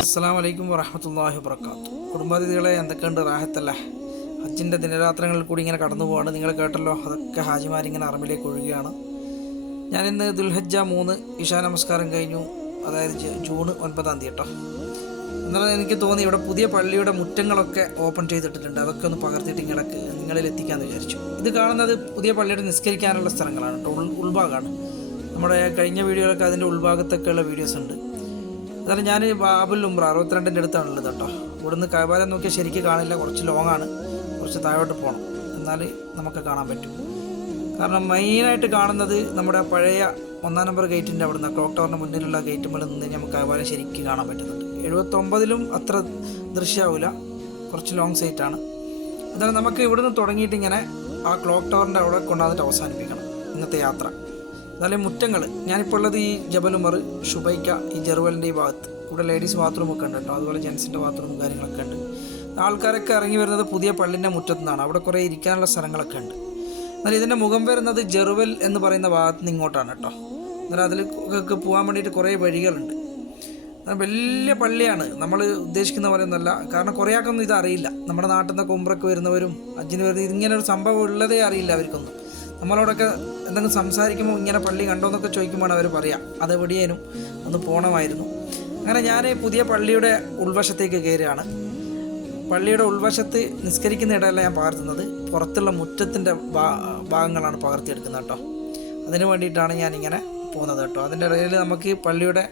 അസ്സാം വലൈക്കും വറഹമത്തല്ലാഹി വർക്കാത്തു കുടുംബാതിഥികളെ എന്തൊക്കെയുണ്ട് റാഹത്തല്ല? ഹജ്ജിന്റെ ദിനരാത്രങ്ങളിൽ കൂടി ഇങ്ങനെ കടന്നു പോവാണ്. നിങ്ങൾ കേട്ടല്ലോ അതൊക്കെ ഹാജിമാരിങ്ങനെ അറമിലേക്ക് ഒഴുകുകയാണ്. ഞാനിന്ന് ദുൽഹജ്ജ മൂന്ന് ഇഷാ നമസ്കാരം കഴിഞ്ഞു. അതായത് ജൂൺ ഒൻപതാം തീയതി കേട്ടോ. എന്നാലും എനിക്ക് തോന്നി ഇവിടെ പുതിയ പള്ളിയുടെ മുറ്റങ്ങളൊക്കെ ഓപ്പൺ ചെയ്തിട്ടിട്ടുണ്ട്. അതൊക്കെ ഒന്ന് പകർത്തിയിട്ട് നിങ്ങളൊക്കെ നിങ്ങളിൽ എത്തിക്കാമെന്ന് വിചാരിച്ചു. ഇത് കാണുന്നത് പുതിയ പള്ളിയുടെ നിസ്കരിക്കാനുള്ള സ്ഥലങ്ങളാണ്. കേട്ടോ ഉൾ ഉൾഭാഗമാണ് നമ്മുടെ കഴിഞ്ഞ വീഡിയോയിലൊക്കെ അതിന്റെ ഉൾഭാഗത്തൊക്കെയുള്ള വീഡിയോസ് ഉണ്ട്. എന്നാലും ഞാൻ ബാബുൽ ഉംറ അറുപത്തിരണ്ടിന്റെ അടുത്താണുള്ളത് കേട്ടോ. ഇവിടുന്ന് കൈവാലം നോക്കിയാൽ ശരിക്കും കാണില്ല. കുറച്ച് ലോങ്ങാണ് കുറച്ച് താഴോട്ട് പോകണം എന്നാൽ നമുക്ക് കാണാൻ പറ്റും. കാരണം മെയിനായിട്ട് കാണുന്നത് നമ്മുടെ പഴയ ഒന്നാം നമ്പർ ഗേറ്റിന്റെ അവിടുന്ന് ക്ലോക്ക് ടവറിന് മുന്നിലുള്ള ഗേറ്റ് മുകളിൽ നിന്ന് നമുക്ക് അതുപോലെ ശരിക്കും കാണാൻ പറ്റുന്നുണ്ട്. എഴുപത്തൊമ്പതിലും അത്ര ദൃശ്യമാവില്ല. കുറച്ച് ലോങ് സൈറ്റാണ് എന്നാലും നമുക്ക് ഇവിടുന്ന് തുടങ്ങിയിട്ട് ഇങ്ങനെ ആ ക്ലോക്ക് ടവറിന്റെ അവിടെ കൊണ്ടുവന്നിട്ട് അവസാനിപ്പിക്കണം ഇന്നത്തെ യാത്ര. എന്നാലും മുറ്റങ്ങൾ ഞാനിപ്പോൾ ഉള്ളത് ഈ ജബലുമർ ഷുബൈക്ക ഈ ജെറുവലിന്റെ ഈ ഭാഗത്ത്. ഇവിടെ ലേഡീസ് ബാത്റൂം ഒക്കെ ഉണ്ട് കേട്ടോ. അതുപോലെ ജെൻസിന്റെ ബാത്റൂമും കാര്യങ്ങളൊക്കെ ഉണ്ട്. ആൾക്കാരൊക്കെ ഇറങ്ങി വരുന്നത് പുതിയ പള്ളിന്റെ മുറ്റത്തു നിന്നാണ് അവിടെ കുറേ ഇരിക്കാനുള്ള സ്ഥലങ്ങളൊക്കെ ഉണ്ട്. എന്നാൽ ഇതിന്റെ മുഖം വരുന്നത് ജെറുവൽ എന്ന് പറയുന്ന ഭാഗത്ത് നിന്ന് ഇങ്ങോട്ടാണ് കേട്ടോ. എന്നാൽ അതിൽ ഒക്കെ പോകാൻ വേണ്ടിയിട്ട് കുറേ വഴികളുണ്ട്. വലിയ പള്ളിയാണ്. നമ്മൾ ഉദ്ദേശിക്കുന്ന പോലെ ഒന്നല്ല. കാരണം കുറേ ആൾക്കൊന്നും ഇത് അറിയില്ല. നമ്മുടെ നാട്ടിൽ നിന്ന് കുമ്പ്രക്ക് വരുന്നവരും അജിന് വരുന്ന ഇങ്ങനെ ഒരു സംഭവം ഉള്ളതേ അറിയില്ല അവർക്കൊന്നും. നമ്മളോടൊക്കെ എന്തെങ്കിലും സംസാരിക്കുമ്പോൾ ഇങ്ങനെ പള്ളി കണ്ടോ എന്നൊക്കെ ചോദിക്കുമ്പോൾ അവർ പറയാം അതെവിടെയേനും ഒന്ന് പോകണമായിരുന്നു അങ്ങനെ ഞാൻ പുതിയ പള്ളിയുടെ ഉൾവശത്തേക്ക് കയറുകയാണ് പള്ളിയുടെ ഉൾവശത്ത് നിസ്കരിക്കുന്ന ഇടമല്ല ഞാൻ പകർത്തുന്നത്. പുറത്തുള്ള മുറ്റത്തിന്റെ ഭാഗങ്ങളാണ് പകർത്തിയെടുക്കുന്നത് കേട്ടോ. അതിന് വേണ്ടിയിട്ടാണ് ഞാനിങ്ങനെ പോകുന്നത് കേട്ടോ. അതിന്റെ ഇടയിൽ നമുക്ക് പള്ളിയുടെ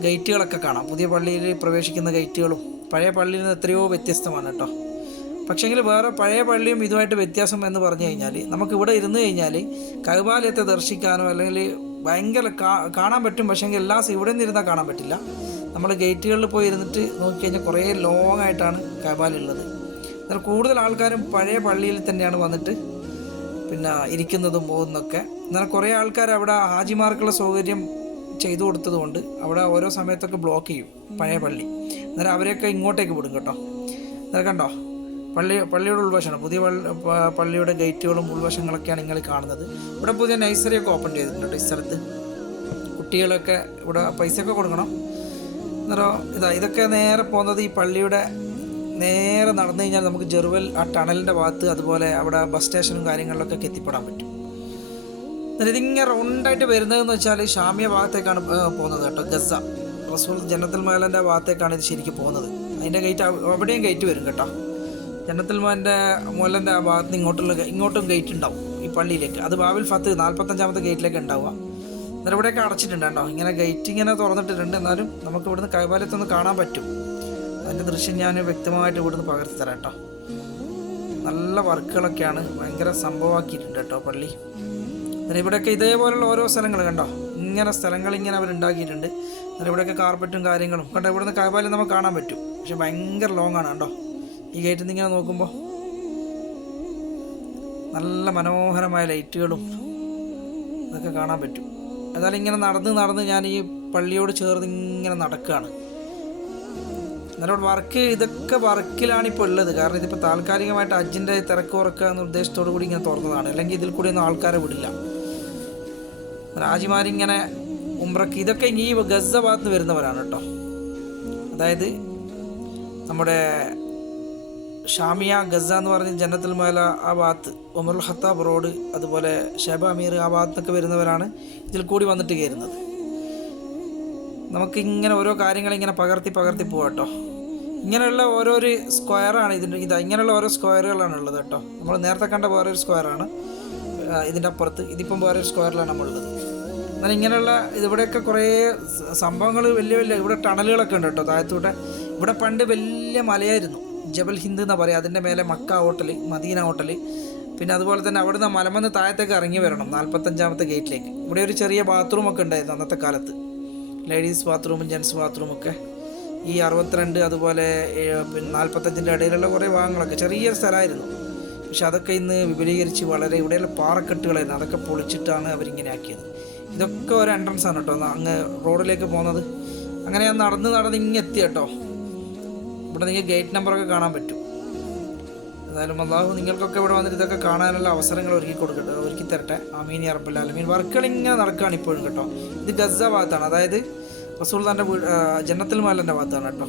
ഗേറ്റുകളൊക്കെ കാണാം. പുതിയ പള്ളിയിൽ പ്രവേശിക്കുന്ന ഗേറ്റുകളും പഴയ പള്ളിയിൽ നിന്ന് എത്രയോ വ്യത്യസ്തമാണ് കേട്ടോ. പക്ഷേങ്കിൽ വേറെ പഴയ പള്ളിയും ഇതുമായിട്ട് വ്യത്യാസം എന്ന് പറഞ്ഞു കഴിഞ്ഞാൽ നമുക്ക് ഇവിടെ ഇരുന്ന് കഴിഞ്ഞാൽ കൈബാലയത്തെ ദർശിക്കാനോ അല്ലെങ്കിൽ ഭയങ്കര കാണാൻ പറ്റും. പക്ഷേ എല്ലാ സ- ഇവിടെ നിന്ന് ഇരുന്നാൽ കാണാൻ പറ്റില്ല. നമ്മൾ ഗേറ്റുകളിൽ പോയി ഇരുന്നിട്ട് നോക്കിക്കഴിഞ്ഞാൽ കുറേ ലോങ് ആയിട്ടാണ് കൈബാലുള്ളത്. എന്നാൽ കൂടുതൽ ആൾക്കാരും പഴയ പള്ളിയിൽ തന്നെയാണ് വന്നിട്ട് പിന്നെ ഇരിക്കുന്നതും പോകുന്നതൊക്കെ. എന്നാൽ കുറേ ആൾക്കാർ അവിടെ ഹാജിമാർക്കുള്ള സൗകര്യം ചെയ്തു കൊടുത്തതുകൊണ്ട് അവിടെ ഓരോ സമയത്തൊക്കെ ബ്ലോക്ക് ചെയ്യും പഴയ പള്ളി. അന്നേരം അവരെയൊക്കെ ഇങ്ങോട്ടേക്ക് വിടും കേട്ടോ. അന്നേരം കണ്ടോ? പള്ളി പള്ളിയുടെ ഉൾവശമാണ്. പുതിയ പള്ളിയുടെ ഗേറ്റുകളും ഉൾവശങ്ങളൊക്കെയാണ് നിങ്ങൾ കാണുന്നത്. ഇവിടെ പുതിയ നഴ്സറിയൊക്കെ ഓപ്പൺ ചെയ്തിട്ടുണ്ട് ഈ സ്ഥലത്ത് കുട്ടികളൊക്കെ ഇവിടെ പൈസയൊക്കെ കൊടുക്കണം. അന്നേരം ഇതാ ഇതൊക്കെ നേരെ പോകുന്നത് ഈ പള്ളിയുടെ നേരെ നടന്നു കഴിഞ്ഞാൽ നമുക്ക് ജെറുവൽ ആ ടണലിന്റെ ഭാഗത്ത് അതുപോലെ അവിടെ ബസ് സ്റ്റേഷനും കാര്യങ്ങളിലൊക്കെ എത്തിപ്പെടാൻ പറ്റും. എന്നിട്ട് ഇതിങ്ങനെ റൗണ്ടായിട്ട് വരുന്നതെന്ന് വെച്ചാൽ ഷാമിയ ഭാഗത്തേക്കാണ് പോകുന്നത് കേട്ടോ ഗസ. റസൂൽ ജന്നത്തുൽ മേലന്റെ ഭാഗത്തേക്കാണ് ഇത് ശരിക്കും പോകുന്നത്. അതിന്റെ ഗേറ്റ് അവിടെയും ഗേറ്റ് വരും കേട്ടോ. ജന്നത്തുൽ മുല്ലന്റെ ആ ഭാഗത്ത് ഇങ്ങോട്ടുള്ള ഇങ്ങോട്ടും ഗേറ്റ് ഉണ്ടാവും ഈ പള്ളിയിലേക്ക്. അത് ബാബിൽ ഫത്ത് നാൽപ്പത്തഞ്ചാമത്തെ ഗേറ്റിലേക്ക് ഉണ്ടാവുക. എന്നിട്ട് ഇവിടെയൊക്കെ അടച്ചിട്ടുണ്ട് കേട്ടോ. ഇങ്ങനെ ഗേറ്റ് ഇങ്ങനെ തുറന്നിട്ടിട്ടുണ്ട്. എന്നാലും നമുക്ക് ഇവിടുന്ന് കൈവാലത്തൊന്ന് കാണാൻ പറ്റും. അതിന്റെ ദൃശ്യം ഞാൻ വ്യക്തമായിട്ട് ഇവിടുന്ന് പകർത്തി തരാം കേട്ടോ. നല്ല വർക്കുകളൊക്കെയാണ് ഭയങ്കര സംഭവമാക്കിയിട്ടുണ്ട് കേട്ടോ പള്ളി. പിന്നെ ഇവിടെയൊക്കെ ഇതേപോലുള്ള ഓരോ സ്ഥലങ്ങൾ കണ്ടോ? ഇങ്ങനെ സ്ഥലങ്ങൾ ഇങ്ങനെ അവർ ഉണ്ടാക്കിയിട്ടുണ്ട്. എന്നിട്ട് ഇവിടെയൊക്കെ കാർപ്പറ്റും കാര്യങ്ങളും. കണ്ടോ? ഇവിടുന്ന് കൈവാലം നമുക്ക് കാണാൻ പറ്റും. പക്ഷെ ഭയങ്കര ലോങ്ങാണ് കേട്ടോ. ഈ ഗേറ്റിൽ നിന്ന് ഇങ്ങനെ നോക്കുമ്പോൾ നല്ല മനോഹരമായ ലൈറ്റുകളും ഇതൊക്കെ കാണാൻ പറ്റും. എന്നാലും ഇങ്ങനെ നടന്ന് നടന്ന് ഞാൻ ഈ പള്ളിയോട് ചേർന്ന് ഇങ്ങനെ നടക്കുകയാണ് എന്നാലും വർക്ക് ഇതൊക്കെ വർക്കിലാണ് ഇപ്പോൾ ഉള്ളത്. കാരണം ഇതിപ്പോൾ താൽക്കാലികമായിട്ട് അജിന്റെ തിരക്ക് കുറക്കുക എന്ന ഉദ്ദേശത്തോടു കൂടി ഇങ്ങനെ തുറന്നതാണ്. അല്ലെങ്കിൽ ഇതിൽ കൂടി ഒന്നും ആൾക്കാരെ വിടില്ല. രാജിമാരിങ്ങനെ ഉംറക്ക് ഇതൊക്കെ ഈ ഗസ ഭാഗത്ത് വരുന്നവരാണ് കേട്ടോ. അതായത് നമ്മുടെ ഷാമിയ ഗസ എന്ന് പറഞ്ഞ ജന്നത്തുൽ മേല ആ ഭാഗത്ത് ഉമറുൽ ഹത്താബ് റോഡ് അതുപോലെ ഷെബ അമീർ ആ ഭാഗത്തൊക്കെ വരുന്നവരാണ് ഇതിൽ കൂടി വന്നിട്ട് കയറുന്നത്. നമുക്ക് ഇങ്ങനെ ഓരോ കാര്യങ്ങൾ ഇങ്ങനെ പകർത്തി പകർത്തി കേട്ടോ. ഇങ്ങനെയുള്ള ഓരോരു സ്ക്വയറാണ് ഇതിന്റെ ഇത് ഇങ്ങനെയുള്ള ഓരോ സ്ക്വയറുകളാണ് ഉള്ളത് കേട്ടോ. നമ്മൾ നേരത്തെ കണ്ട വേറൊരു സ്ക്വയറാണ് ഇതിന്റെ അപ്പുറത്ത് ഇതിപ്പം വേറൊരു സ്ക്വയറിലാണ് നമ്മളുള്ളത് എന്നാൽ ഇങ്ങനെയുള്ള ഇവിടെയൊക്കെ കുറേ സംഭവങ്ങൾ വലിയ വലിയ ഇവിടെ ടണലുകളൊക്കെ ഉണ്ട് കേട്ടോ താഴത്തൂടെ. ഇവിടെ പണ്ട് വലിയ മലയായിരുന്നു. ജബൽ ഹിന്ദ് എന്ന് പറയുക അതിന്റെ മേലെ മക്ക ഹോട്ടൽ മദീന ഹോട്ടൽ പിന്നെ അതുപോലെ തന്നെ അവിടുന്ന് മലമന്ന് താഴത്തേക്ക് ഇറങ്ങി വരണം നാൽപ്പത്തഞ്ചാമത്തെ ഗേറ്റിലേക്ക് ഇവിടെ ഒരു ചെറിയ ബാത്റൂം ഒക്കെ ഉണ്ടായിരുന്നു അന്നത്തെ കാലത്ത്. ലേഡീസ് ബാത്റൂമും ജെൻസ് ഒക്കെ. ഈ അറുപത്തിരണ്ട് അതുപോലെ നാൽപ്പത്തഞ്ചിന്റെ ഇടയിലുള്ള കുറേ ഭാഗങ്ങളൊക്കെ ചെറിയ സ്ഥലമായിരുന്നു. പക്ഷെ അതൊക്കെ ഇന്ന് വിപുലീകരിച്ച് വളരെ ഇവിടെയുള്ള പാറക്കെട്ടുകളായിരുന്നു. അതൊക്കെ പൊളിച്ചിട്ടാണ് അവരിങ്ങനെ ആക്കിയത്. ഇതൊക്കെ ഒരു എൻട്രൻസ് ആണ് കേട്ടോ. അങ്ങ് റോഡിലേക്ക് പോകുന്നത്. അങ്ങനെ ഞാൻ നടന്ന് നടന്ന് ഇങ്ങെത്തി കേട്ടോ. ഇവിടെ നിങ്ങൾക്ക് ഗേറ്റ് നമ്പറൊക്കെ കാണാൻ പറ്റും. എന്തായാലും അള്ളാഹു നിങ്ങൾക്കൊക്കെ ഇവിടെ വന്നിട്ട് ഇതൊക്കെ കാണാനുള്ള അവസരങ്ങൾ ഒരുക്കി കൊടുക്കട്ടെ ഒരുക്കി തരട്ടെ. ആമീൻ അറബല്ല അലമീൻ വർക്കുകൾ ഇങ്ങനെ നടക്കുകയാണ് ഇപ്പോഴും കേട്ടോ. ഇത് ഗസ ഭാഗത്താണ്. അതായത് റസൂൽദാന്റെ വീട് ജന്നത്തിൽ മാലന്റെ ഭാഗത്താണ് കേട്ടോ.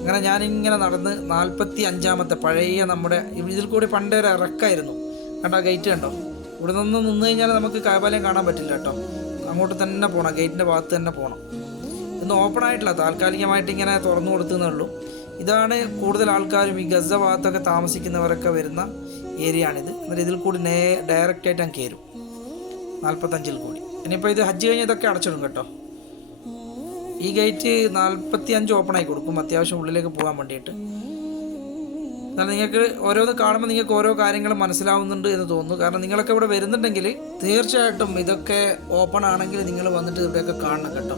അങ്ങനെ ഞാനിങ്ങനെ നടന്ന് നാൽപ്പത്തി അഞ്ചാമത്തെ പഴയ നമ്മുടെ ഇതിൽ കൂടി പണ്ടേ ഒരു ഇറക്കായിരുന്നു. കണ്ടോ ഗേറ്റ് കണ്ടോ? ഇവിടെ നിന്ന് നിന്ന് കഴിഞ്ഞാൽ നമുക്ക് കാബാലയം കാണാൻ പറ്റില്ല കേട്ടോ. അങ്ങോട്ട് തന്നെ പോകണം ഗേറ്റിന്റെ ഭാഗത്ത് തന്നെ പോകണം ഇന്ന് ഓപ്പൺ ആയിട്ടില്ല. താൽക്കാലികമായിട്ട് ഇങ്ങനെ തുറന്നു കൊടുത്തു ഉള്ളൂ. ഇതാണ് കൂടുതൽ ആൾക്കാരും ഈ ഗസ ഭാഗത്തൊക്കെ താമസിക്കുന്നവരൊക്കെ വരുന്ന ഏരിയ ആണിത് എന്നാൽ ഇതിൽ കൂടി നേ ഡയറക്റ്റ് ആയിട്ട് അങ്ങ് കയറും. നാൽപ്പത്തഞ്ചിൽ കൂടി. ഇനിയിപ്പോൾ ഇത് ഹജ്ജ് കഴിഞ്ഞ് ഇതൊക്കെ അടച്ചിടും കേട്ടോ. ഈ ഗേറ്റ് നാൽപ്പത്തി അഞ്ച് ഓപ്പൺ ആയി കൊടുക്കും. അത്യാവശ്യം ഉള്ളിലേക്ക് പോകാൻ വേണ്ടിയിട്ട്. എന്നാൽ നിങ്ങൾക്ക് ഓരോന്ന് കാണുമ്പോൾ നിങ്ങൾക്ക് ഓരോ കാര്യങ്ങൾ മനസ്സിലാവുന്നുണ്ട് എന്ന് തോന്നുന്നു. കാരണം നിങ്ങളൊക്കെ ഇവിടെ വരുന്നുണ്ടെങ്കിൽ തീർച്ചയായിട്ടും ഇതൊക്കെ ഓപ്പൺ ആണെങ്കിൽ നിങ്ങൾ വന്നിട്ട് ഇവിടെയൊക്കെ കാണണം കേട്ടോ.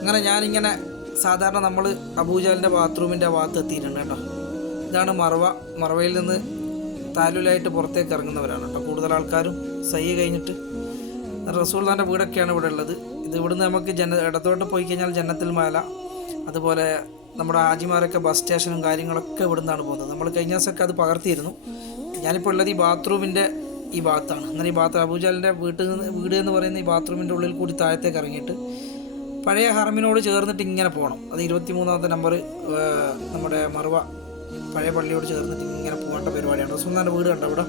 അങ്ങനെ ഞാനിങ്ങനെ സാധാരണ നമ്മൾ അബൂജാലിന്റെ ബാത്റൂമിന്റെ ഭാഗത്ത് എത്തിയിട്ടുണ്ട് കേട്ടോ. ഇതാണ് മറവ. മറവയിൽ നിന്ന് താലൂലായിട്ട് പുറത്തേക്ക് ഇറങ്ങുന്നവരാണ് കേട്ടോ. കൂടുതൽ ആൾക്കാരും സൈ കഴിഞ്ഞിട്ട് റസൂൽദാന്റെ വീടൊക്കെയാണ് ഇവിടെ ഉള്ളത്. ഇത് ഇവിടുന്ന് നമുക്ക് ജന ഇടത്തോട്ട് പോയി കഴിഞ്ഞാൽ ജന്നത്തിൽ മാല അതുപോലെ നമ്മുടെ ആജിമാരൊക്കെ ബസ് സ്റ്റേഷനും കാര്യങ്ങളൊക്കെ ഇവിടുന്നാണ് പോകുന്നത്. നമ്മൾ കഴിഞ്ഞ ദിവസമൊക്കെ അത് പകർത്തിയിരുന്നു. ഞാനിപ്പോൾ ഉള്ളത് ഈ ബാത്റൂമിന്റെ ഈ ഭാഗത്താണ്. അങ്ങനെ ഈ ബാത്ത് അബൂജാലിന്റെ വീട്ടിൽ നിന്ന് വീട് എന്ന് പറയുന്ന ഈ ബാത്റൂമിന്റെ ഉള്ളിൽ കൂടി താഴത്തേക്ക് ഇറങ്ങിയിട്ട് പഴയ ഹറമിനോട് ചേർന്നിട്ട് ഇങ്ങനെ പോകണം അത് ഇരുപത്തി മൂന്നാമത്തെ നമ്പർ നമ്മുടെ മറുവ പഴയ പള്ളിയോട് ചേർന്നിട്ട് ഇങ്ങനെ പോകേണ്ട പരിപാടിയാണ്. റസൂൽദാന്റെ വീട് കണ്ടോ ഇവിടെ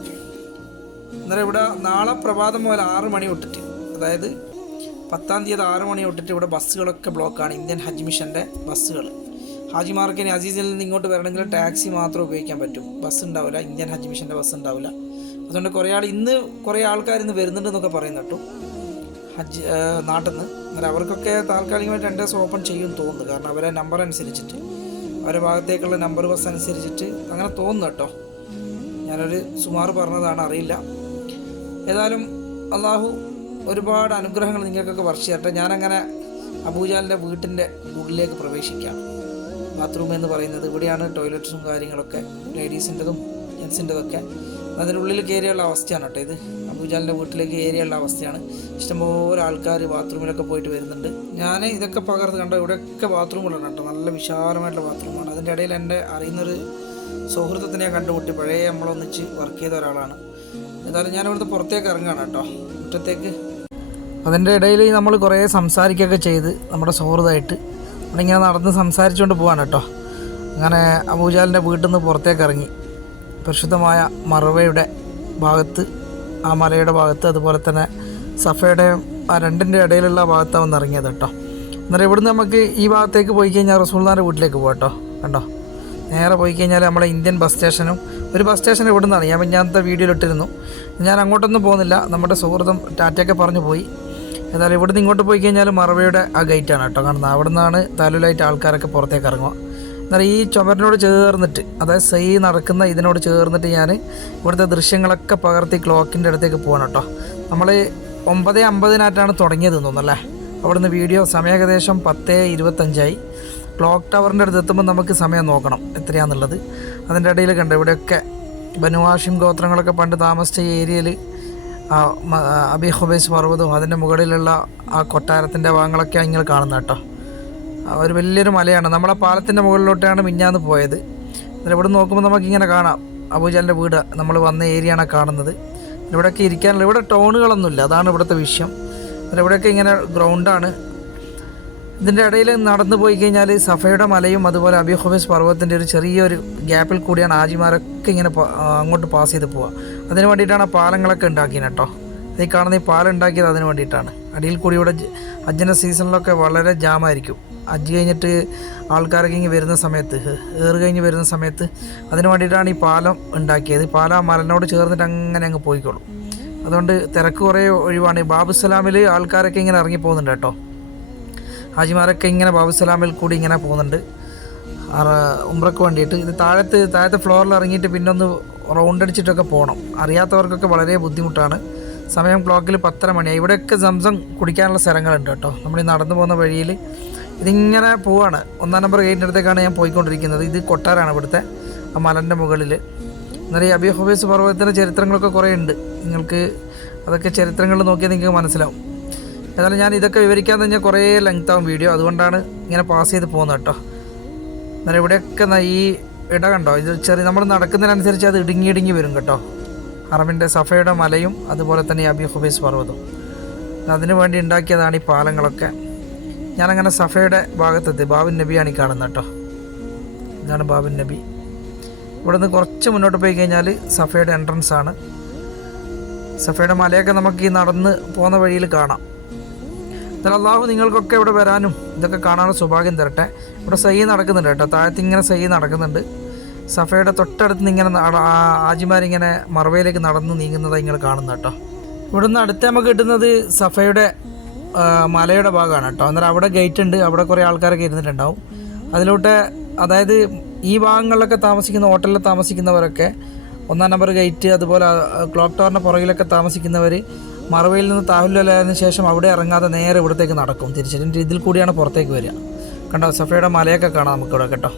അന്നേരം ഇവിടെ നാളെ പ്രഭാതം മുതൽ ആറ് മണി തൊട്ടിട്ട് അതായത് പത്താം തീയതി ആറ് മണി തൊട്ടിട്ട് ഇവിടെ ബസ്സുകളൊക്കെ ബ്ലോക്കാണ് ഇന്ത്യൻ ഹജ്ജ് മിഷന്റെ ബസ്സുകൾ. ഹാജിമാർക്ക് ഇനി അസീസിൽ നിന്ന് ഇങ്ങോട്ട് വരണമെങ്കിൽ ടാക്സി മാത്രം ഉപയോഗിക്കാൻ പറ്റും. ബസ് ഉണ്ടാവില്ല ഇന്ത്യൻ ഹജ്ജ് മിഷന്റെ ബസ് ഉണ്ടാവില്ല. അതുകൊണ്ട് കുറേ ആൾ ഇന്ന് കുറേ ആൾക്കാർ ഇന്ന് വരുന്നുണ്ടെന്നൊക്കെ പറയുന്നു കേട്ടോ. ഹജ്ജ് നാട്ടിൽ നിന്ന് അന്നേരം അവർക്കൊക്കെ താൽക്കാലികമായിട്ട് രണ്ട് ദിവസം ഓപ്പൺ ചെയ്യും തോന്നുന്നു. കാരണം അവരെ നമ്പർ അനുസരിച്ചിട്ട് അവരുടെ ഭാഗത്തേക്കുള്ള നമ്പർ ബസ് അനുസരിച്ചിട്ട് അങ്ങനെ തോന്നുന്നു കേട്ടോ. ഞാനൊരു സുമാർ പറഞ്ഞതാണ് അറിയില്ല. ഏതായാലും അള്ളാഹു ഒരുപാട് അനുഗ്രഹങ്ങൾ നിങ്ങൾക്കൊക്കെ വർഷിച്ചു തരട്ടെ. ഞാനങ്ങനെ അബൂജാലിന്റെ വീട്ടിന്റെ ഉള്ളിലേക്ക് പ്രവേശിക്കാം. ബാത്റൂം എന്ന് പറയുന്നത് ഇവിടെയാണ് ടോയ്ലറ്റ്സും കാര്യങ്ങളൊക്കെ ലേഡീസിന്റെതും ജെൻസിന്റെതൊക്കെ. അതിനുള്ളിൽ കയറിയുള്ള അവസ്ഥയാണ് കേട്ടോ ഇത്. അബൂജാലിന്റെ വീട്ടിലേക്ക് കയറിയുള്ള അവസ്ഥയാണ്. ഇഷ്ടംപോലെ ആൾക്കാർ ബാത്റൂമിലൊക്കെ പോയിട്ട് വരുന്നുണ്ട്. ഞാൻ ഇതൊക്കെ പകർന്ന് കണ്ടോ? ഇവിടെയൊക്കെ ബാത്റൂമുകളാണ് കേട്ടോ. നല്ല വിശാലമായിട്ടുള്ള ബാത്റൂമാണ്. അതിന്റെ ഇടയിൽ എന്റെ അറിയുന്നൊരു സൗഹൃദത്തിനെ കണ്ടുമുട്ടി. പഴയ നമ്മളൊന്നിച്ച് വർക്ക് ചെയ്ത ഒരാളാണ്. എന്തായാലും ഞാൻ ഇവിടുത്തെ പുറത്തേക്ക് ഇറങ്ങുകയാണ് കേട്ടോ. മുറ്റത്തേക്ക്. അതിന്റെ ഇടയിൽ നമ്മൾ കുറേ സംസാരിക്കുകയൊക്കെ ചെയ്ത് നമ്മുടെ സൗഹൃദമായിട്ട് നമ്മളിങ്ങനെ നടന്ന് സംസാരിച്ചുകൊണ്ട് പോവാണ് കേട്ടോ. അങ്ങനെ അബൂജാലിന്റെ വീട്ടിൽ നിന്ന് പുറത്തേക്ക് ഇറങ്ങി. പരിശുദ്ധമായ മറവയുടെ ഭാഗത്ത് ആ മലയുടെ ഭാഗത്ത് അതുപോലെ തന്നെ സഫയുടെ ആ രണ്ടിന്റെ ഇടയിലുള്ള ഭാഗത്താണ് വന്ന് ഇറങ്ങിയത് കേട്ടോ. എന്നാൽ ഇവിടുന്ന് നമുക്ക് ഈ ഭാഗത്തേക്ക് പോയി കഴിഞ്ഞാൽ റസൂൽദാന്റെ വീട്ടിലേക്ക് പോകാം കേട്ടോ കണ്ടോ? നേരെ പോയി കഴിഞ്ഞാൽ നമ്മുടെ ഇന്ത്യൻ ബസ് സ്റ്റേഷനും ഒരു ബസ് സ്റ്റേഷൻ ഇവിടെ നിന്നാണ് ഞാൻ ഞാനത്തെ വീഡിയോയിൽ ഇട്ടിരുന്നു. ഞാൻ അങ്ങോട്ടൊന്നും പോകുന്നില്ല. നമ്മുടെ സുഹൃത്തും ടാറ്റയൊക്കെ പറഞ്ഞു പോയി. എന്നാലും ഇവിടുന്ന് ഇങ്ങോട്ട് പോയി കഴിഞ്ഞാൽ മറവയുടെ ആ ഗേറ്റാണ് കേട്ടോ. കാണുന്നത് അവിടെ നിന്നാണ് താലൂലായിട്ട് ആൾക്കാരൊക്കെ പുറത്തേക്ക് ഇറങ്ങുക. എന്നാൽ ഈ ചുമരിനോട് ചേർന്നിട്ട് അതായത് സൈ നടക്കുന്ന ഇതിനോട് ചേർന്നിട്ട് ഞാൻ ഇവിടുത്തെ ദൃശ്യങ്ങളൊക്കെ പകർത്തി ക്ലോക്കിന്റെ അടുത്തേക്ക് പോകണം കേട്ടോ. നമ്മൾ ഒമ്പത് അമ്പതിനായിട്ടാണ് തുടങ്ങിയത് തോന്നുന്നല്ലേ അവിടുന്ന് വീഡിയോ സമയം ഏകദേശം പത്ത് ഇരുപത്തഞ്ചായി. ക്ലോക്ക് ടവറിന്റെ അടുത്ത് എത്തുമ്പോൾ നമുക്ക് സമയം നോക്കണം എത്രയാണെന്നുള്ളത് അതിന്റെ ഇടയിൽ കണ്ട് ഇവിടെയൊക്കെ ബനുവാഷിം ഗോത്രങ്ങളൊക്കെ പണ്ട് താമസിച്ച ഏരിയയിൽ അബി ഹുബൈസ് പർവതവും അതിന്റെ മുകളിലുള്ള ആ കൊട്ടാരത്തിന്റെ ഭാഗങ്ങളൊക്കെ ഇങ്ങനെ കാണുന്ന കേട്ടോ. ഒരു വലിയൊരു മലയാണ്. നമ്മളെ പാലത്തിന്റെ മുകളിലോട്ടാണ് മിഞ്ഞാന്ന് പോയത്. അതിൽ ഇവിടെ നോക്കുമ്പോൾ നമുക്കിങ്ങനെ കാണാം. അബൂജാലിന്റെ വീട് നമ്മൾ വന്ന ഏരിയയാണ് കാണുന്നത്. ഇവിടെയൊക്കെ ഇരിക്കാനുള്ള ഇവിടെ ടൗണുകളൊന്നുമില്ല. അതാണ് ഇവിടുത്തെ വിഷയം. ഇവിടെയൊക്കെ ഇങ്ങനെ ഗ്രൗണ്ടാണ്. ഇതിന്റെ ഇടയിൽ നടന്നു പോയി കഴിഞ്ഞാൽ സഫയുടെ മലയും അതുപോലെ അബി ഹുബൈസ് പർവതത്തിന്റെ ഒരു ചെറിയൊരു ഗ്യാപ്പിൽ കൂടിയാണ് ആജിമാരൊക്കെ ഇങ്ങനെ അങ്ങോട്ട് പാസ് ചെയ്ത് പോവുക അതിന് വേണ്ടിയിട്ടാണ് ആ പാലങ്ങളൊക്കെ ഉണ്ടാക്കിയത് കേട്ടോ ഈ കാണുന്ന ഈ പാലം ഉണ്ടാക്കിയത് അതിന് വേണ്ടിയിട്ടാണ്. അടിയിൽ കൂടി ഇവിടെ അജ്ജന സീസണിലൊക്കെ വളരെ ജാമായിരിക്കും. ഹജ്ജ് കഴിഞ്ഞിട്ട് ആൾക്കാരൊക്കെ ഇങ്ങനെ വരുന്ന സമയത്ത് ഏറ് കഴിഞ്ഞ് വരുന്ന സമയത്ത് അതിന് വേണ്ടിയിട്ടാണ് ഈ പാലം ഉണ്ടാക്കിയത്. പാലം മലനോട് ചേർന്നിട്ട് അങ്ങനെ അങ്ങ് പോയിക്കോളും. അതുകൊണ്ട് തിരക്ക് കുറേ ഒഴിവാണ്. ബാബുസലാമിൽ ആൾക്കാരൊക്കെ ഇങ്ങനെ ഇറങ്ങി പോകുന്നുണ്ട് കേട്ടോ. ഹാജിമാരൊക്കെ ഇങ്ങനെ ബാബുസലാമിൽ കൂടി ഇങ്ങനെ പോകുന്നുണ്ട്. ഉംറയ്ക്ക് വേണ്ടിയിട്ട്. ഇത് താഴത്ത് താഴത്തെ ഫ്ലോറിൽ ഇറങ്ങിയിട്ട് പിന്നെ ഒന്ന് റൗണ്ട് അടിച്ചിട്ടൊക്കെ പോകണം അറിയാത്തവർക്കൊക്കെ വളരെ ബുദ്ധിമുട്ടാണ്. സമയം ക്ലോക്കിൽ പത്തര മണിയായി. ഇവിടെയൊക്കെ സംസം കുടിക്കാനുള്ള സ്ഥലങ്ങളുണ്ട് കേട്ടോ. നമ്മൾ ഈ നടന്നു പോകുന്ന വഴിയിൽ ഇതിങ്ങനെ പോവാണ്. ഒന്നാം നമ്പർ ഗേറ്റിന്റെ അടുത്തേക്കാണ് ഞാൻ പോയിക്കൊണ്ടിരിക്കുന്നത്. ഇത് കൊട്ടാരാണ് ഇവിടുത്തെ ആ മലന്റെ മുകളിൽ എന്നാൽ ഈ അബി ഹുബൈസ് പർവതത്തിന്റെ ചരിത്രങ്ങളൊക്കെ കുറേ ഉണ്ട്. നിങ്ങൾക്ക് അതൊക്കെ ചരിത്രങ്ങൾ നോക്കിയാൽ നിങ്ങൾക്ക് മനസ്സിലാവും. എന്നാലും ഞാൻ ഇതൊക്കെ വിവരിക്കാൻ തന്നെ കുറേ ലെങ്ത് ആവും വീഡിയോ അതുകൊണ്ടാണ് ഇങ്ങനെ പാസ് ചെയ്ത് പോകുന്നത് കേട്ടോ. എന്നാലും ഇവിടെയൊക്കെ ഈ ഇട കണ്ടോ? ഇത് ചെറിയ നമ്മൾ നടക്കുന്നതിനനുസരിച്ച് അത് ഇടുങ്ങി ഇടുങ്ങി വരും കേട്ടോ. അറബിന്റെ സഫയുടെ മലയും അതുപോലെ തന്നെ അബി ഹുബൈസ് പർവതവും. അതിനു വേണ്ടി ഉണ്ടാക്കിയതാണ് ഈ പാലങ്ങളൊക്കെ. ഞാനങ്ങനെ സഫയുടെ ഭാഗത്തെത്തി. ബാബിൻ നബിയാണ് ഈ കാണുന്നത് കേട്ടോ. ഇതാണ് ബാബിൻ നബി. ഇവിടെ നിന്ന് കുറച്ച് മുന്നോട്ട് പോയി കഴിഞ്ഞാൽ സഫയുടെ എൻട്രൻസ് ആണ്. സഫയുടെ മലയൊക്കെ നമുക്ക് ഈ നടന്ന് പോകുന്ന വഴിയിൽ കാണാം. എന്നാൽ അള്ളാഹു നിങ്ങൾക്കൊക്കെ ഇവിടെ വരാനും ഇതൊക്കെ കാണാനുള്ള സൗഭാഗ്യം തരട്ടെ. ഇവിടെ സഹി നടക്കുന്നുണ്ട് കേട്ടോ. താഴത്ത് ഇങ്ങനെ സഹി നടക്കുന്നുണ്ട്. സഫയുടെ തൊട്ടടുത്ത് നിന്ന് ഇങ്ങനെ ആജിമാരിങ്ങനെ മറവയിലേക്ക് നടന്ന് നീങ്ങുന്നതായി നിങ്ങൾ കാണുന്നത് കേട്ടോ. ഇവിടുന്ന് അടുത്ത് നമുക്ക് കിട്ടുന്നത് സഫയുടെ മലയുടെ ഭാഗമാണ് കേട്ടോ. അന്നേരം അവിടെ ഗേറ്റ് ഉണ്ട്. അവിടെ കുറേ ആൾക്കാരൊക്കെ ഇരുന്നിട്ടുണ്ടാവും. അതിലോട്ട് അതായത് ഈ ഭാഗങ്ങളിലൊക്കെ താമസിക്കുന്ന ഹോട്ടലിൽ താമസിക്കുന്നവരൊക്കെ ഒന്നാം നമ്പർ ഗേറ്റ് അതുപോലെ ക്ലോക്ക് ടവറിന്റെ പുറകിലൊക്കെ താമസിക്കുന്നവർ മറവയിൽ നിന്ന് താഹുല്ലായതിനു ശേഷം അവിടെ ഇറങ്ങാതെ നേരെ ഇവിടത്തേക്ക് നടക്കും. തിരിച്ചിട്ട് ഇതിൽ കൂടിയാണ് പുറത്തേക്ക് വരിക. കണ്ടോ? സഫയുടെ മലയൊക്കെ കാണാം നമുക്കിവിടെ കേട്ടോ.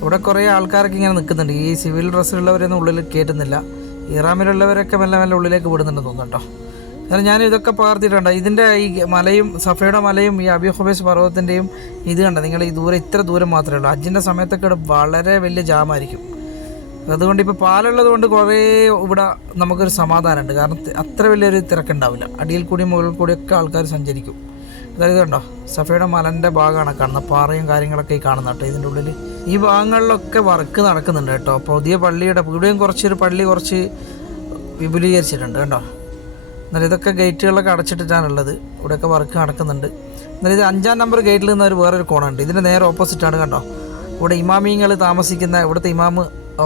ഇവിടെ കുറേ ആൾക്കാരൊക്കെ ഇങ്ങനെ നിൽക്കുന്നുണ്ട്. ഈ സിവിൽ ഡ്രസ്സിലുള്ളവരൊന്നും ഉള്ളിൽ കയറ്റുന്നില്ല. ഇറാമിലുള്ളവരൊക്കെ മെല്ലെ മെല്ലെ ഉള്ളിലേക്ക് വിടുന്നുണ്ടെന്ന് തോന്നുന്നു കേട്ടോ. കാരണം ഞാൻ ഇതൊക്കെ പകർത്തിയിട്ടുണ്ട്. ഇതിന്റെ ഈ മലയും സഫയുടെ മലയും ഈ അബി ഹുബൈസ് പർവതത്തിന്റെയും ഇത് കണ്ട? നിങ്ങൾ ഈ ദൂരം ഇത്ര ദൂരം മാത്രമേ ഉള്ളൂ. ഹജ്ജിന്റെ സമയത്തൊക്കെ വളരെ വലിയ ജാമായിരിക്കും. അതുകൊണ്ട് ഇപ്പോൾ പാലുള്ളത് കൊണ്ട് കുറേ ഇവിടെ നമുക്കൊരു സമാധാനമുണ്ട്. കാരണം അത്ര വലിയൊരു തിരക്കുണ്ടാവില്ല. അടിയിൽ കൂടി മുകളിൽ കൂടിയൊക്കെ ആൾക്കാർ സഞ്ചരിക്കും. അതായത് കണ്ടോ? സഫയുടെ മലന്റെ ഭാഗമാണ് കാണുന്നത്. പാറയും കാര്യങ്ങളൊക്കെ ഈ കാണുന്നത് കേട്ടോ. ഇതിന്റെ ഉള്ളിൽ ഈ ഭാഗങ്ങളിലൊക്കെ വർക്ക് നടക്കുന്നുണ്ട് കേട്ടോ. പുതിയ പള്ളിയുടെ ഇവിടെയും കുറച്ചൊരു പള്ളി കുറച്ച് വിപുലീകരിച്ചിട്ടുണ്ട് കേട്ടോ എന്നാലും ഇതൊക്കെ ഗേറ്റുകളൊക്കെ അടച്ചിട്ടിട്ടാണുള്ളത്. ഇവിടെയൊക്കെ വർക്ക് നടക്കുന്നുണ്ട്. എന്നാലും ഇത് അഞ്ചാം നമ്പർ ഗേറ്റിൽ നിന്ന് ഒരു വേറൊരു കോണുണ്ട് ഇതിന്റെ നേരെ ഓപ്പോസിറ്റാണ് കണ്ടോ? ഇവിടെ ഇമാമിങ്ങൾ താമസിക്കുന്ന ഇവിടുത്തെ ഇമാമ്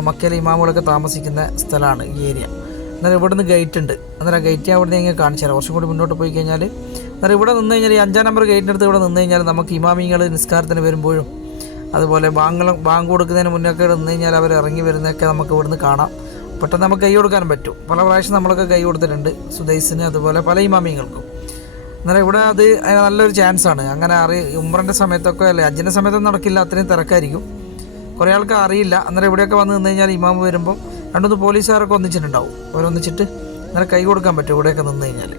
മക്കയിലെ ഇമാമുകളൊക്കെ താമസിക്കുന്ന സ്ഥലമാണ് ഈ ഏരിയ എന്നാലും ഇവിടെ നിന്ന് ഗേറ്റ് ഉണ്ട് അന്നേരം ഗേറ്റ് അവിടെ നിന്ന് കാണിച്ചു തരാം. കുറച്ചും കൂടി മുന്നോട്ട് പോയി കഴിഞ്ഞാൽ എന്നാലും ഇവിടെ നിന്ന് കഴിഞ്ഞാൽ ഈ അഞ്ചാം നമ്പർ ഗേറ്റിന്റെ അടുത്ത് ഇവിടെ നിന്ന് കഴിഞ്ഞാൽ നമുക്ക് ഇമാമിങ്ങൾ നിസ്കാരത്തിന് വരുമ്പോഴും അതുപോലെ ബാങ്ക് ബാങ്ക് കൊടുക്കുന്നതിന് മുന്നേ ഒക്കെ നിന്ന് കഴിഞ്ഞാൽ അവർ ഇറങ്ങി വരുന്നതൊക്കെ നമുക്ക് ഇവിടുന്ന് കാണാം. പെട്ടെന്ന് നമുക്ക് കൈ കൊടുക്കാനും പറ്റും. പല പ്രാവശ്യം നമ്മളൊക്കെ കൈ കൊടുത്തിട്ടുണ്ട് സുദൈസിന് അതുപോലെ പല ഇമാമിങ്ങൾക്കും എന്നാലും ഇവിടെ അത് നല്ലൊരു ചാൻസ് ആണ്. അങ്ങനെ അറി ഉമ്രന്റെ സമയത്തൊക്കെ അല്ലെ അജിന്റെ സമയത്തൊന്നും നടക്കില്ല അത്രയും തിരക്കായിരിക്കും. കുറേ ആൾക്ക് അറിയില്ല. അന്നേരം ഇവിടെയൊക്കെ വന്ന് നിന്ന് കഴിഞ്ഞാൽ ഇമാമ് വരുമ്പോൾ രണ്ടുമൂന്ന് പോലീസുകാരൊക്കെ ഒന്നിച്ചിട്ടുണ്ടാവും. അവരൊന്നിച്ചിട്ട് അന്നേരം കൈ കൊടുക്കാൻ പറ്റും ഇവിടെയൊക്കെ നിന്ന് കഴിഞ്ഞാൽ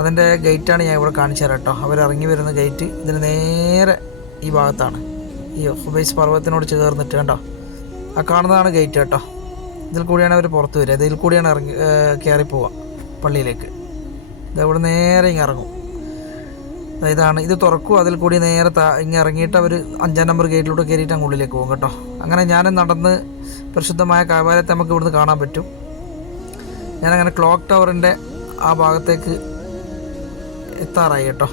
അതിന്റെ ഗേറ്റാണ് ഞാൻ ഇവിടെ കാണിച്ചു തരാം കേട്ടോ. അവരിറങ്ങി വരുന്ന ഗേറ്റ് ഇതിന് നേരെ ഈ ഭാഗത്താണ്. ഈ ഹുബൈസ് പർവതത്തിനോട് ചേർന്നിട്ട് കേട്ടോ ആ കാണുന്നതാണ് ഗേറ്റ് കേട്ടോ. ഇതിൽ കൂടിയാണ് അവർ പുറത്ത് വരിക. ഇതിൽ കൂടിയാണ് ഇറങ്ങി കയറി പോവുക പള്ളിയിലേക്ക്. ഇത് അവിടെ നേരെ ഇങ്ങ് ഇറങ്ങും. ഇതാണ് ഇത് തുറക്കും. അതിൽ കൂടി നേരെ താ ഇങ്ങ് ഇറങ്ങിയിട്ട് അവർ അഞ്ചാം നമ്പർ ഗേറ്റിലൂടെ കയറിയിട്ട് അങ്ങ് ഉള്ളിലേക്ക് പോകും കേട്ടോ. അങ്ങനെ ഞാൻ നടന്ന് പരിശുദ്ധമായ കാവാലത്തെ നമുക്ക് ഇവിടുന്ന് കാണാൻ പറ്റും. ഞാനങ്ങനെ ക്ലോക്ക് ടവറിന്റെ ആ ഭാഗത്തേക്ക് എത്താറായി കേട്ടോ.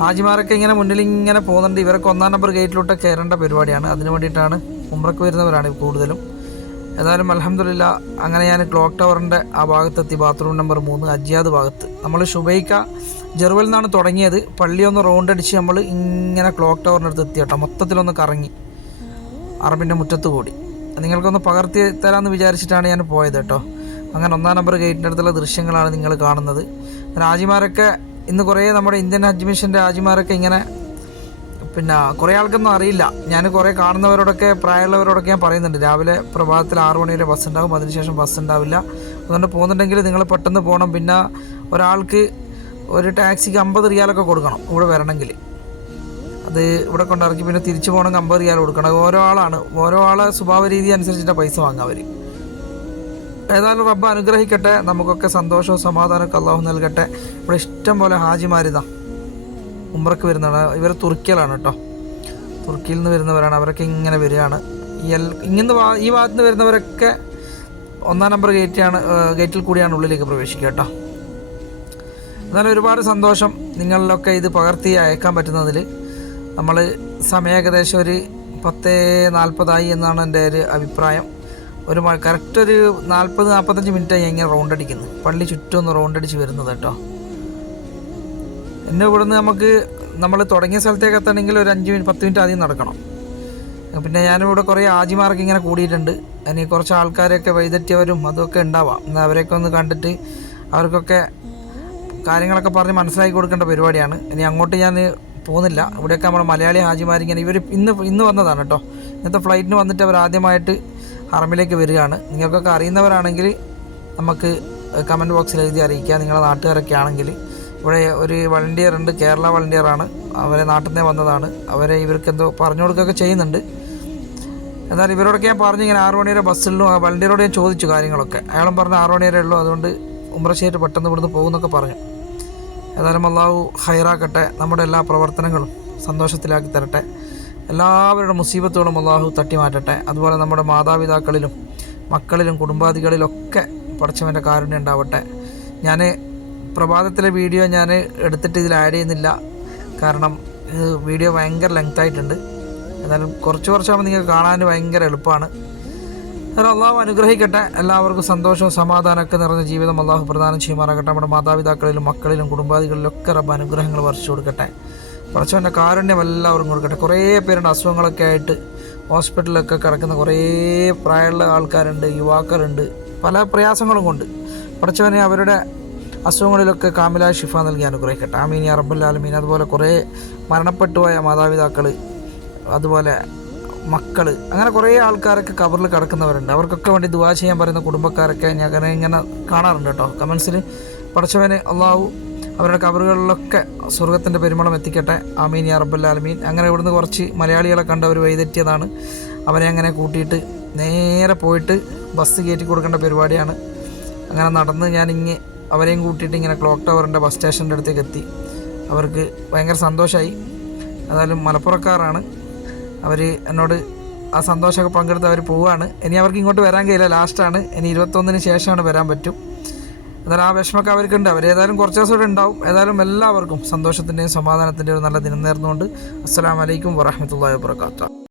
ഹാജിമാരൊക്കെ ഇങ്ങനെ മുന്നിൽ ഇങ്ങനെ പോകുന്നുണ്ട്. ഇവരൊക്കെ ഒന്നാം നമ്പർ ഗേറ്റിലോട്ട് കയറേണ്ട പരിപാടിയാണ്. അതിന് വേണ്ടിയിട്ടാണ് ഉമ്രക്ക് വരുന്നവരാണ് കൂടുതലും. ഏതായാലും അലഹമില്ല അങ്ങനെ ഞാൻ ക്ലോക്ക് ടവറിന്റെ ആ ഭാഗത്തെത്തി ബാത്റൂം നമ്പർ മൂന്ന് അജ്യാദ് ഭാഗത്ത്. നമ്മൾ ഷുബൈക്ക ജെറുവൽ നിന്നാണ് തുടങ്ങിയത്. പള്ളി ഒന്ന് റൗണ്ട് അടിച്ച് നമ്മൾ ഇങ്ങനെ ക്ലോക്ക് ടവറിന്റെ അടുത്ത് എത്തി കേട്ടോ. മൊത്തത്തിലൊന്ന് കറങ്ങി. അറബിന്റെ മുറ്റത്ത് കൂടി. നിങ്ങൾക്കൊന്ന് പകർത്തി തരാമെന്ന് വിചാരിച്ചിട്ടാണ് ഞാൻ പോയത് കേട്ടോ. അങ്ങനെ ഒന്നാം നമ്പർ ഗേറ്റിന്റെ അടുത്തുള്ള ദൃശ്യങ്ങളാണ് നിങ്ങൾ കാണുന്നത്. രാജിമാരൊക്കെ ഇന്ന് കുറേ നമ്മുടെ ഇന്ത്യൻ ഹജ്ജ് മിഷന്റെ രാജിമാരൊക്കെ ഇങ്ങനെ പിന്നെ കുറേ ആൾക്കൊന്നും അറിയില്ല. ഞാൻ കുറേ കാണുന്നവരോടൊക്കെ പ്രായമുള്ളവരോടൊക്കെ ഞാൻ പറയുന്നുണ്ട്. രാവിലെ പ്രഭാതത്തിൽ ആറ് മണി വരെ ബസ് ഉണ്ടാകും അതിനുശേഷം ബസ് ഉണ്ടാവില്ല അതുകൊണ്ട് പോകുന്നുണ്ടെങ്കിൽ നിങ്ങൾ പെട്ടെന്ന് പോകണം പിന്നെ ഒരാൾക്ക് ഒരു ടാക്സിക്ക് അമ്പത് റിയാലൊക്കെ കൊടുക്കണം ഇവിടെ വരണമെങ്കിൽ. അത് ഇവിടെ കൊണ്ടിറക്കി പിന്നെ തിരിച്ചു പോകണമെങ്കിൽ അമ്പത് റിയാൽ കൊടുക്കണം. ഓരോ ആളാണ്. ഓരോ ആളെ സ്വഭാവ രീതി അനുസരിച്ചിട്ട് പൈസ വാങ്ങുക അവർ ഏതായാലും റബ്ബ് അനുഗ്രഹിക്കട്ടെ. നമുക്കൊക്കെ സന്തോഷവും സമാധാനമൊക്കെ അള്ളാഹു നൽകട്ടെ. ഇവിടെ ഇഷ്ടം പോലെ ഹാജിമാരിതാ. ഉമ്രക്ക് വരുന്നതാണ്. ഇവർ തുർക്കിയിലാണ് കേട്ടോ. തുർക്കിയിൽ നിന്ന് വരുന്നവരാണ്. അവരൊക്കെ ഇങ്ങനെ വരികയാണ്. ഈ എൽ ഇങ്ങനെ ഭാ- ഈ ഭാഗത്ത് നിന്ന് വരുന്നവരൊക്കെ ഒന്നാം നമ്പർ ഗേറ്റാണ് ഗേറ്റിൽ കൂടിയാണ് ഉള്ളിലേക്ക് പ്രവേശിക്കുക കേട്ടോ. എന്നാലും ഒരുപാട് സന്തോഷം നിങ്ങളിലൊക്കെ ഇത് പകർത്തി അയക്കാൻ പറ്റുന്നതിൽ. നമ്മൾ സമയം ഏകദേശം ഒരു പത്ത് നാൽപ്പതായി എന്നാണ് എന്റെ ഒരു അഭിപ്രായം. ഒരു കറക്റ്റ് ഒരു നാൽപ്പത് നാൽപ്പത്തഞ്ച് മിനിറ്റായി ഇങ്ങനെ റൗണ്ട് അടിക്കുന്നത് പള്ളി ചുറ്റും ഒന്ന് റൗണ്ട് അടിച്ച് വരുന്നത് കേട്ടോ. എന്നെ ഇവിടുന്ന് നമുക്ക് നമ്മൾ തുടങ്ങിയ സ്ഥലത്തേക്ക് എത്തണമെങ്കിൽ ഒരു അഞ്ച് മിനിറ്റ് പത്ത് മിനിറ്റ് ആദ്യം നടക്കണം. പിന്നെ ഞാനിവിടെ കുറേ ആജിമാർക്ക് ഇങ്ങനെ കൂടിയിട്ടുണ്ട്. അതിന് കുറച്ച് ആൾക്കാരെയൊക്കെ വൈദറ്റിയവരും അതൊക്കെ ഉണ്ടാവാം. എന്നാൽ അവരെയൊക്കെ ഒന്ന് കണ്ടിട്ട് അവർക്കൊക്കെ കാര്യങ്ങളൊക്കെ പറഞ്ഞ് മനസ്സിലാക്കി കൊടുക്കേണ്ട പരിപാടിയാണ്. ഇനി അങ്ങോട്ട് ഞാൻ പോകുന്നില്ല. ഇവിടെയൊക്കെ നമ്മുടെ മലയാളി ഹാജിമാരിങ്ങനെ ഇവർ ഇന്ന് ഇന്ന് വന്നതാണ് കേട്ടോ. ഇന്നത്തെ ഫ്ലൈറ്റിന് വന്നിട്ട് അവർ ആദ്യമായിട്ട് ഹറമിലേക്ക് വരികയാണ്. നിങ്ങൾക്കൊക്കെ അറിയുന്നവരാണെങ്കിൽ നമുക്ക് കമന്റ് ബോക്സിൽ എഴുതി അറിയിക്കുക. നിങ്ങളുടെ നാട്ടുകാരൊക്കെ ആണെങ്കിൽ ഇവിടെ ഒരു വളണ്ടിയർ ഉണ്ട് കേരള വളണ്ടിയറാണ് അവരെ നാട്ടിൽ നിന്നേ വന്നതാണ്. അവരെ ഇവർക്ക് എന്തോ പറഞ്ഞു കൊടുക്കുകയൊക്കെ ചെയ്യുന്നുണ്ട്. എന്നാൽ ഇവരോടൊക്കെ ഞാൻ പറഞ്ഞു ഇങ്ങനെ ആറു മണിവരെ ബസ്സിലും ആ വളണ്ടിയറോട് ഞാൻ ചോദിച്ചു കാര്യങ്ങളൊക്കെ. അയാളും പറഞ്ഞ ആറു മണിവരെ ഉള്ളൂ അതുകൊണ്ട് ഉമ്രശ്ശേരി പെട്ടെന്ന് ഇവിടുന്ന് പോകുന്നൊക്കെ പറഞ്ഞു. ഏതായാലും അള്ളാഹു ഹൈറാക്കട്ടെ നമ്മുടെ എല്ലാ പ്രവർത്തനങ്ങളും സന്തോഷത്തിലാക്കി തരട്ടെ. എല്ലാവരുടെ മുസീബത്തുകളും അള്ളാഹു തട്ടി മാറ്റട്ടെ. അതുപോലെ നമ്മുടെ മാതാപിതാക്കളിലും മക്കളിലും കുടുംബാദികളിലൊക്കെ പഠിച്ചവന്റെ കാരുണ്യം ഉണ്ടാവട്ടെ. ഞാൻ പ്രഭാതത്തിലെ വീഡിയോ ഞാൻ എടുത്തിട്ട് ഇതിൽ ആഡ് ചെയ്യുന്നില്ല. കാരണം വീഡിയോ ഭയങ്കര ലെങ്ത് ആയിട്ടുണ്ട്. എന്നാലും കുറച്ച് കുറച്ചാകുമ്പോൾ നിങ്ങൾക്ക് കാണാൻ ഭയങ്കര എളുപ്പമാണ്. അള്ളാഹു അനുഗ്രഹിക്കട്ടെ. എല്ലാവർക്കും സന്തോഷവും സമാധാനമൊക്കെ നിറഞ്ഞ ജീവിതം അള്ളാഹു പ്രദാനം ചെയ്യുമാറാകട്ടെ. നമ്മുടെ മാതാപിതാക്കളിലും മക്കളിലും കുടുംബാദികളിലൊക്കെ റബ്ബ് അനുഗ്രഹങ്ങൾ വർഷിച്ചു കൊടുക്കട്ടെ. കുറച്ചവന്റെ കാരുണ്യം എല്ലാവർക്കും കൊടുക്കട്ടെ. കുറേ പേരുണ്ട് അസുഖങ്ങളൊക്കെ ആയിട്ട് ഹോസ്പിറ്റലിലൊക്കെ കിടക്കുന്ന കുറേ പ്രായമുള്ള ആൾക്കാരുണ്ട് യുവാക്കളുണ്ട്. പല പ്രയാസങ്ങളും കൊണ്ട്. പഠിച്ചവനെ അവരുടെ അസുഖങ്ങളിലൊക്കെ കാമില ഷിഫ നൽകി അനുഗ്രഹിക്കട്ടെ. ആമീൻ. റബ്ബൽ ആലമീൻ. അതുപോലെ കുറേ മരണപ്പെട്ടുപോയ മാതാപിതാക്കൾ അതുപോലെ മക്കൾ അങ്ങനെ കുറേ ആൾക്കാരൊക്കെ കവറിൽ കിടക്കുന്നവരുണ്ട്. അവർക്കൊക്കെ വേണ്ടി ദുവാ ചെയ്യാൻ പറയുന്ന കുടുംബക്കാരൊക്കെ ഞാൻ ഇങ്ങനെ കാണാറുണ്ട് കേട്ടോ. കമൻസിൽ പഠിച്ചവന് അള്ളാഹു അവരുടെ കവറുകളിലൊക്കെ സ്വർഗത്തിന്റെ പെരുമളം എത്തിക്കട്ടെ. ആമീൻ. യാ റബ്ബൽ ആലമീൻ. അങ്ങനെ ഇവിടുന്ന് കുറച്ച് മലയാളികളെ കണ്ട് അവർ വൈതെറ്റിയതാണ് അവരെ അങ്ങനെ കൂട്ടിയിട്ട് നേരെ പോയിട്ട് ബസ് കയറ്റി കൊടുക്കേണ്ട പരിപാടിയാണ്. അങ്ങനെ നടന്ന് ഞാൻ ഇങ്ങ് അവരെയും കൂട്ടിയിട്ട് ഇങ്ങനെ ക്ലോക്ക് ടവറിന്റെ ബസ് സ്റ്റേഷന്റെ അടുത്തേക്ക് എത്തി. അവർക്ക് ഭയങ്കര സന്തോഷമായി അതായാലും മലപ്പുറക്കാരാണ്. അവർ എന്നോട് ആ സന്തോഷമൊക്കെ പങ്കെടുത്ത് അവർ പോവുകയാണ് ഇനി അവർക്ക് ഇങ്ങോട്ട് വരാൻ കഴിയില്ല. ലാസ്റ്റാണ്. ഇനി ഇരുപത്തൊന്നിന് ശേഷമാണ് വരാൻ പറ്റും. എന്നാലും ആ വിഷമമൊക്കെ അവർക്കുണ്ട്. അവർ ഏതായാലും കുറച്ച് ദിവസം ഇവിടെ ഉണ്ടാവും. ഏതായാലും എല്ലാവർക്കും സന്തോഷത്തിന്റെയും സമാധാനത്തിന്റെയും ഒരു നല്ല ദിനം നേർന്നുകൊണ്ട് അസ്സാം വലൈക്കും വറഹമത്തല്ലാ വാബർക്കാത്ത